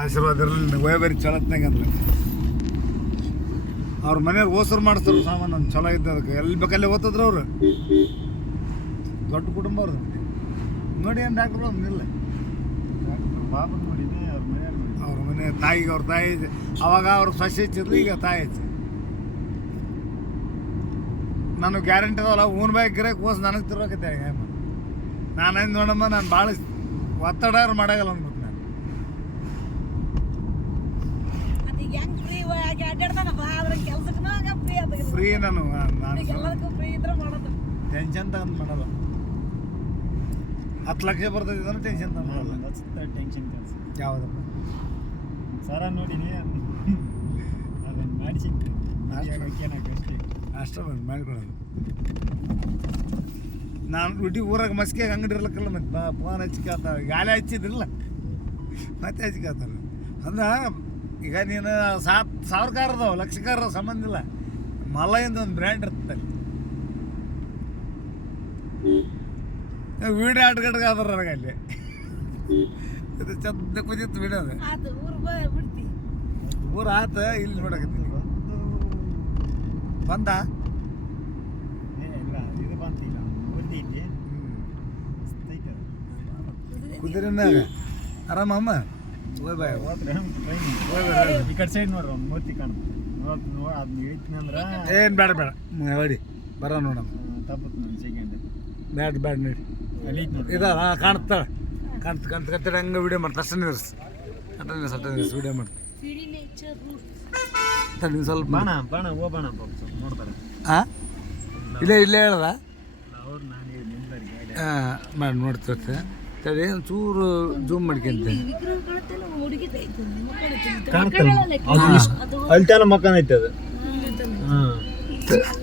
ಆಶೀರ್ವಾದ ಇರಲಿ ಬೇರೆ ಚಲತ್ನಾಗ ಅಂದ್ರೆ. ಅವ್ರ ಮನೆಯವ್ರು ಓಸರು ಮಾಡಿಸ್ತಾರೆ ಸಾಮಾನು ಒಂದು ಚಲೋ ಇದ್ದ ಅದಕ್ಕೆ. ಎಲ್ಲಿ ಬೇಕಲ್ಲೇ ಓದ್ತದ್ರ ಅವ್ರು? ದೊಡ್ಡ ಕುಟುಂಬ ಅವ್ರದ್ದು ನೋಡಿ ಏನು ಡಾಕ್ಟ್ರು ಇಲ್ಲ ಬಾಬು ನೋಡಿದ್ದೆ ಅವ್ರ ನೋಡಿ ಅವ್ರ ಮನೆ ತಾಯಿಗೆ ಅವ್ರ ತಾಯಿ ಅವಾಗ ಅವ್ರ ಸಸಿ ಹೆಚ್ಚಿದ್ರು ಈಗ ತಾಯಿ ಹೆಚ್ಚಿ ನಾನು ಗ್ಯಾರಂಟಿ ಅದಲ್ಲ ಊನ್ ಬಾಯಿ ಗಿರಕ್ಕೆ ಓಸ್ ನನಗೆ ತಿರ್ಬೇಕೈತೆ ನಾನೇನು ನೋಡಮ್ಮ, ನಾನು ಭಾಳ ಒತ್ತಡ ಮಾಡಾಗಲ್ಲ ಅಂದ್ಬಿಟ್ಟು ನಾನು ಅದು ಹೆಂಗ್ ಫ್ರೀ ಆಗಿ ಅಡ್ಡಾಡ್ತಾನಪ್ಪ ಆದ್ರೆ ಕೆಲ್ಸಕ್ಕೂ ಹಂಗ ಫ್ರೀ ನಾನು ಟೆನ್ಷನ್ ತಗೊಂಡು ಮಾಡಲ್ಲ. ಹತ್ತು ಲಕ್ಷ ಬರ್ತೈತಿ ಅಂದ್ರೆ ಟೆನ್ಷನ್ ತಗೊಂಡು ಮಾಡಲ್ಲ. ಟೆನ್ಷನ್ ಕೆಲಸ ಯಾವುದಪ್ಪ? ಸರ ನೋಡಿನಿ ಅದನ್ನು ಮಾಡಿಸಿದ್ದೆ. ಅಷ್ಟೇ. ಅಷ್ಟೇ ಬಂದು ಮಾಡಿಕೊಡೋದು ನಾನು ರುಟಿ ಊರಾಗ ಮಸ್ಕಿಯಾಗಿ ಅಂಗಡಿ ಇರ್ಲಕ್ಕಲ್ಲ ಮತ್ತೆ ಬಾ ಫೋನ್ ಹಚ್ಕೊತಾರ ಗಾಳಿ ಹಚ್ಚಿದ್ರಲ್ಲ? ಮತ್ತೆ ಹಚ್ಕೊತಾರ ಅಂದ್ರೆ ಈಗ ನೀನು ಸಾತ್ ಸಾವಿರ ಕಾರ್ ಅದಾವ ಲಕ್ಷ ಕಾರ್ ಸಂಬಂಧ ಇಲ್ಲ. ಮಲಯಿಂದ ಒಂದು ಬ್ರ್ಯಾಂಡ್ ಇರ್ತದೆ. ವೀಡಿಯೋ ಆಟಗಡ್ಗೆ ಆದ್ರೆ ನನಗೆ ಅಲ್ಲಿ. ಇದು ಚಂದ ಕುದಿತ್ತು ವೀಡಿಯೋ ಅದು. ಊರ್ ಬ ಬಿಡ್ತಿ. ಊರು ಆತ ಇಲ್ಲಿ ನೋಡಕತ್ತೀನಿ ಬಂದ? ಇದು ಬಂತಿಲ್ಲ. ಕುದುರೆನಾಗ ಆರಾಮಮ್ಮ ಈ ಕಡೆ ಸೈಡ್ ನೋಡ್ರಿ ಒಂದು ಮೂರ್ತಿ ನೋಡ್ ಅದನ್ನ ಅಂದ್ರೆ ಏನು ಬೇಡ ಬೇಡ. ಹೇಳಿ ಬರೋ ನೋಡಮ್ಮ ತಪ್ಪತ್ತು ನನ್ನ ಸೆಕೆಂಡ್ ಬ್ಯಾಡ ಬ್ಯಾಡ ನೋಡಿ. ಅಲ್ಲಿ ಹಾಂ ಕಾಣ್ತಾಳೆ ಕಾಣ್ತ. ಕಾಣ್ತ ಕತ್ತಡ ಹಂಗೆ ವಿಡಿಯೋ ಮಾಡ್ತಾರೆ ಅಷ್ಟೇ ನಿಲ್ಲಿಸ್. ಅಷ್ಟೇ ನಿಲ್ಲಿಸ್ ವಿಡಿಯೋ ಮಾಡ್ತಾರೆ ಸ್ವಲ್ಪ ಬಾಣ ಬಾಣ ಓ ಬಾಣ ಸ್ವಲ್ಪ ನೋಡ್ತಾರೆ. ಹಾಂ ಇಲ್ಲೇ ಇಲ್ಲೇ ಹೇಳ್ದ? ಅವ್ರು ನಾನು ಹಾಂ ಮಾಡಿ ನೋಡ್ತಿರ್ತೆ ಸರಿ ಒಂದು ಚೂರು ಜೂಮ್ ಮಾಡ್ಕೊಂತೀನಿ ಕಾಣ್ತಲ್ಲ. ಅದು ಅಲ್ಲಿ ತನ ಮಕ್ಕಂದೈತೆ ಅದು ಹ್ಮ್, ಹಾಂ